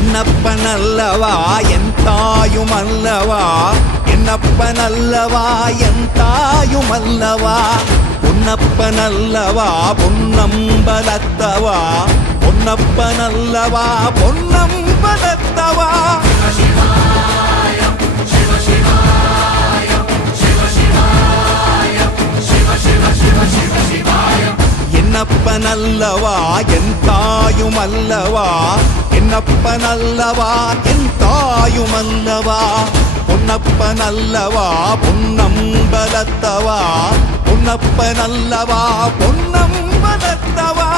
என்னப்பனல்லவா என் தாயுமல்லவா, என்னப்பனல்லவா என் தாயுமல்லவா, பொன்னப்பனல்லவா பொன்னம்பலத்தவா, பொன்னப்பனல்லவா பொன்னம்பலத்தவா. என்னப்பனல்லவா என் தாயுமல்லவா, என்னப்பனல்லவா என் தாயுமல்லவா, பொன்னப்பனல்லவா பொன்னம்பலத்தவா, பொன்னப்பனல்லவா பொன்னம்பலத்தவா.